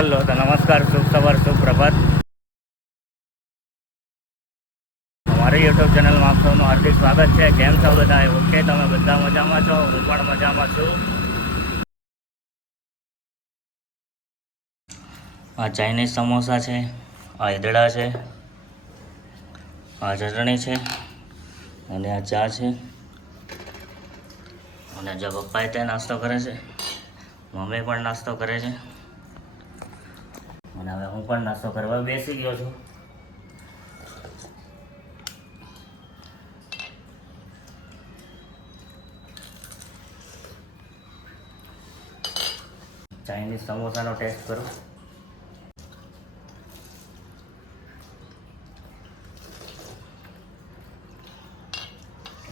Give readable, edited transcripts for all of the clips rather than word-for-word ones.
Hello તો નમસ્કાર, શુભ સવાર, શુભ પ્રભાત. અમારી યુટ્યુબ ચેનલમાં આપ સૌનું હાર્દિક સ્વાગત છે. કેમ છો બધા? ઓકે, તમે બધા મજામાં છો? હું પણ મજામાં છું. આ ચાઇનીઝ સમોસા છે, આ ઈદડા છે, આ ચટણી છે અને આ ચા છે. અને જો પપ્પાએ તે નાસ્તો કરે છે, મમ્મી પણ નાસ્તો કરે છે અને હવે હું પણ નાસ્તો કરવા બેસી ગયો છું. ચાઇનીઝ સમોસાનો ટેસ્ટ કરો.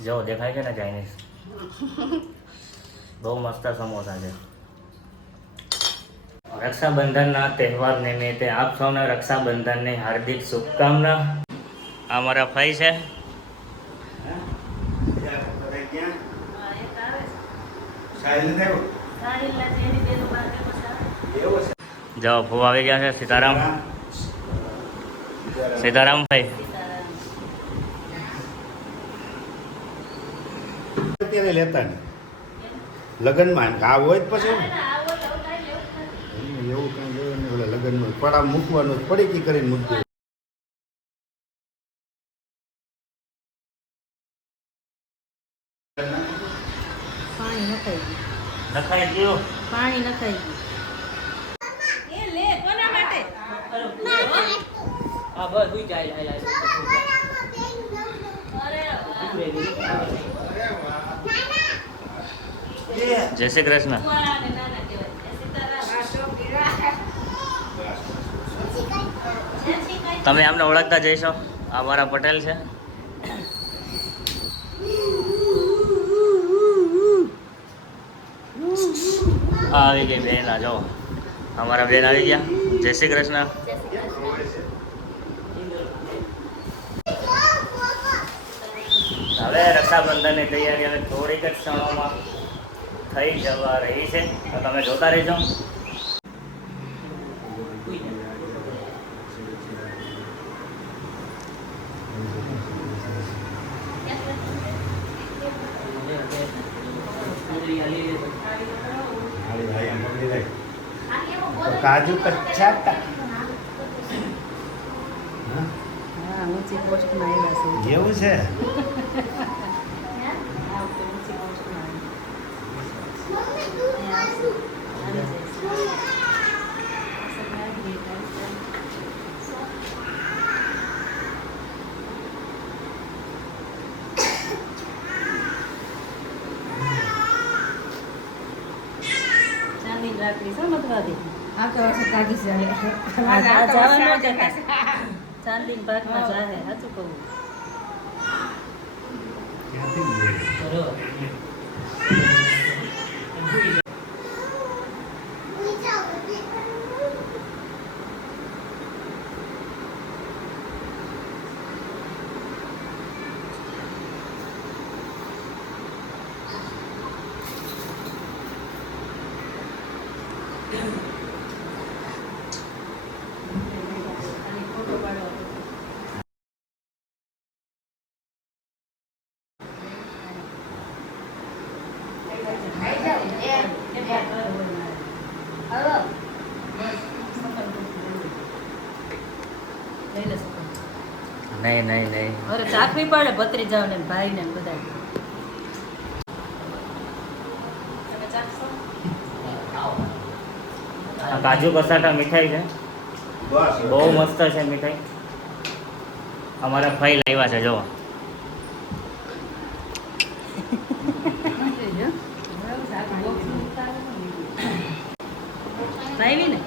જો દેખાય છે ને ચાઇનીઝ, બહુ મસ્ત સમોસા છે. રક્ષાબંધનના તહેવાર નિમિત્તે આપ સૌને રક્ષાબંધનની હાર્દિક શુભકામના. આ મારા ભાઈ છે. જો ફૂ આવી ગયા છે. સીતારામ, સીતારામ ભાઈ. અત્યારે લેતા ને લગ્નમાં આ હોય જ પછી એવું કઈ જોયું ને ઓલા લગ્નમાં પડા મૂકવાનું પડીકી કરીને મૂકવું. પાણી નખાઈ ગયું. પાણી નખાઈ ગયું. એ લે કોના માટે? આ બધું જાય અરે જય શ્રી કૃષ્ણ. વાહ નાના કહેવાય. સીતારામ. તમે આમને ઓળખતા જઈશો. આ મારા પટેલ છે. આ આવી ગઈ બેન. આ જો અમારા બેન આવી ગયા. જય શ્રી કૃષ્ણ. હવે રક્ષાબંધનની તૈયારી હવે થોડીક જ ક્ષણોમાં થઈ જવા રહી છે, તો તમે જોતા રહેજો. કાજુ કચ્ચા હા, ઊંચી પોસ્ટમાં આવ્યા છે. એવું છે. હા, ઊંચી પોસ્ટમાં આવ્યા. ચાંદની રાખડી છે મતવા દે. આખા વર્ષે કાઢી છે ચાંદની પાકમાં જાહે સાચું કહું. ફોટો પાડો. નહીં નહીં નહીં. અરે ચાખવી પડે ભત્રીજાઓ ને ભાઈ ને બધા. આ કાજુ કસાટા મીઠાઈ છે, બહુ મસ્ત છે મીઠાઈ. અમારા ભાઈ લાવ્યા છે. જો ભાઈ ને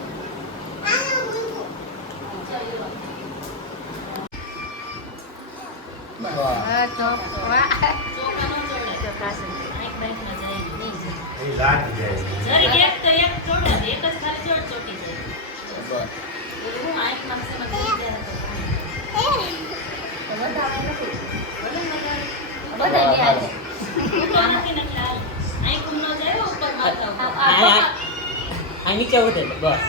એ લાટ જાય. આ નીચે વધે બસ.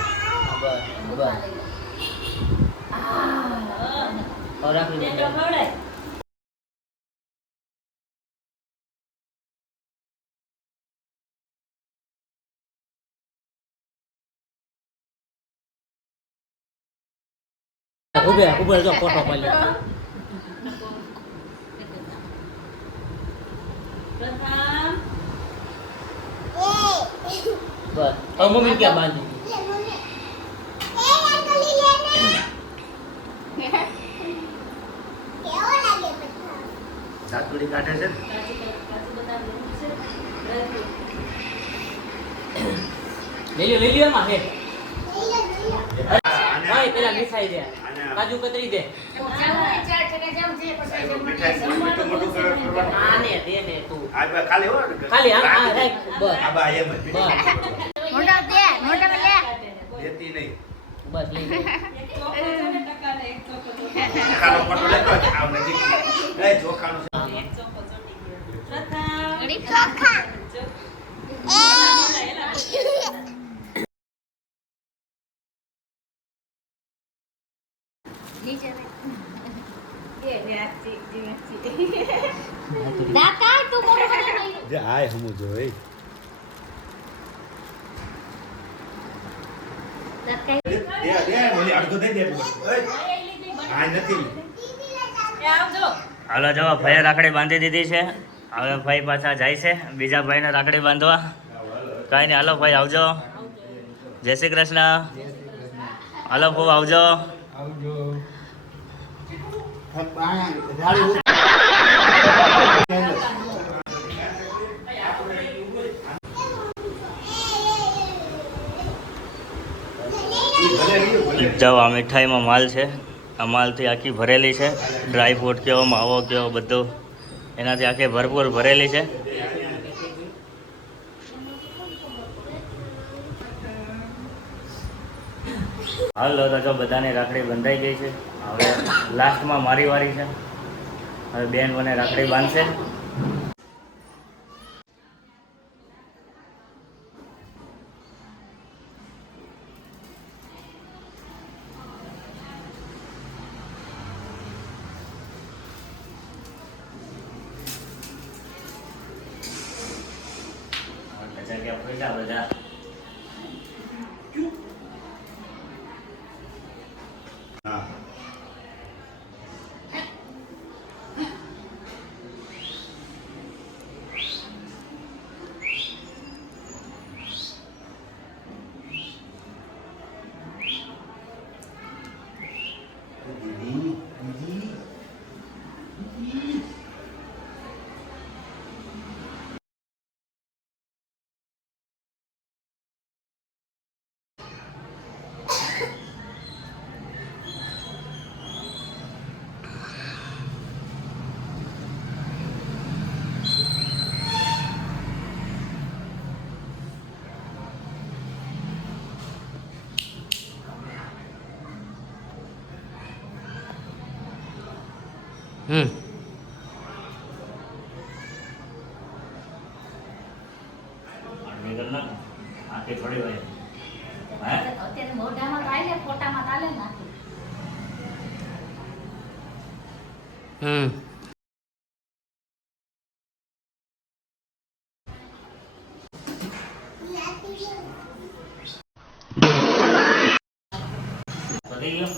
બસ બસ. હવે રાખી દે. જો ખવડાય. ઉભે જો ફોટો પાડી. પ્રથમ બસ હવે મમ્મી ક્યાં બાંધી? સાતપુડી કાઢે છે ને? કાજુ બદામ લેવું છે. Dry fruit. લઈ લ્યો એમાં હે. આને- ભાઈ પેલા મીઠાઈ દે, આને- કાજુ કતરી દે. મીઠાઈ મોટું મોટું કરવાનું. આને દે ને તું. આ બા ખાલી હોય ને? ખાલી આ રાખ બસ. આ બા એમ જ. બસ. દેતી નહીં. બસ લઈ લે. એક ચોકો છે ને ટકાને એક ચોકો ચોટી ખાનો પટો લેતો જ આવ નજીક. એ ચોખાનું છે. ગયો. એક ચોકો ચોટી ગયો. પ્રથમ જો. જે આય હમું જોઈ. ઓલી અડધો દઈ દે. આ નથી. આવજો. હાલો જો ભાઈએ રાખડી બાંધી દીધી છે. હવે ભાઈ પાછા જાય છે બીજા ભાઈને રાખડી બાંધવા. કાંઈ નહીં, હાલો ભાઈ આવજો. જય શ્રી કૃષ્ણ. હાલો ફૂ આવજો. જો આ મીઠાઈમાં માલ છે. આ માલથી આખી ભરેલી છે. ડ્રાય ફ્રૂટ કયો, માવો કયો, બધું એનાથી આખી ભરપૂર ભરેલી છે. હાલો તો જો બધાની રાખડી બંધાઈ ગઈ છે. હવે લાસ્ટમાં મારી વારી છે. હવે બેન મને રાખડી બાંધશે. જગ્યા પૈસા બધા હા. નીકળ ના આખી થોડી હોય. હે અત્યારે મોઢામાં તો આલે, ફોટામાં તો આલે ને આખી. પતી ગયો.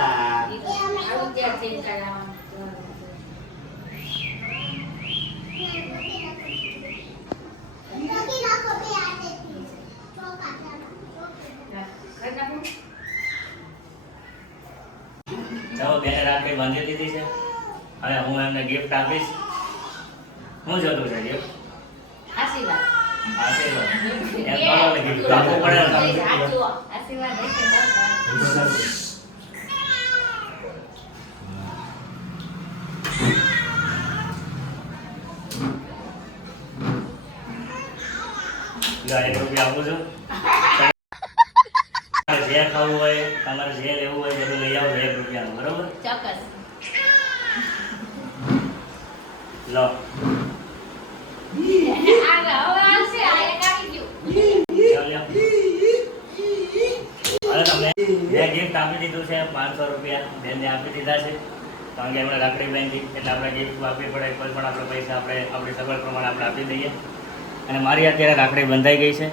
આવું ત્યાં જઈને કરાવવાનું. ચાલો બેને રાખડી બાંધી દીધી છે. હવે હું એમને ગિફ્ટ આપીશ. શું જોતું છે ગિફ્ટ? આશીર્વાદ. આશીર્વાદ. એમ કરો ને gift આપવું પડે ને. આશીર્વાદ હશે. લો, 1 રૂપિયા આપું છું. તમારે જે ખાવું હોય, તમારે જે લેવું હોય, બધું લઈ આવો 1 રૂપિયાનું, બરોબર? ચોક્કસ. લો લ્યો, લ્યો. હવે તમને બે ગિફ્ટ આપી દીધું છે 500 રૂપિયા બેનને આપી દીધા છે કારણ કે એમણે રાખડી બાંધી એટલે આપણે ગિફ્ટ આપવી પડે કોઈ પણ આપણે પૈસા આપણે આપણી સગવડ પ્રમાણે આપણે આપી દઈએ અને મારી અત્યારે રાખડી બંધાઈ ગઈ છે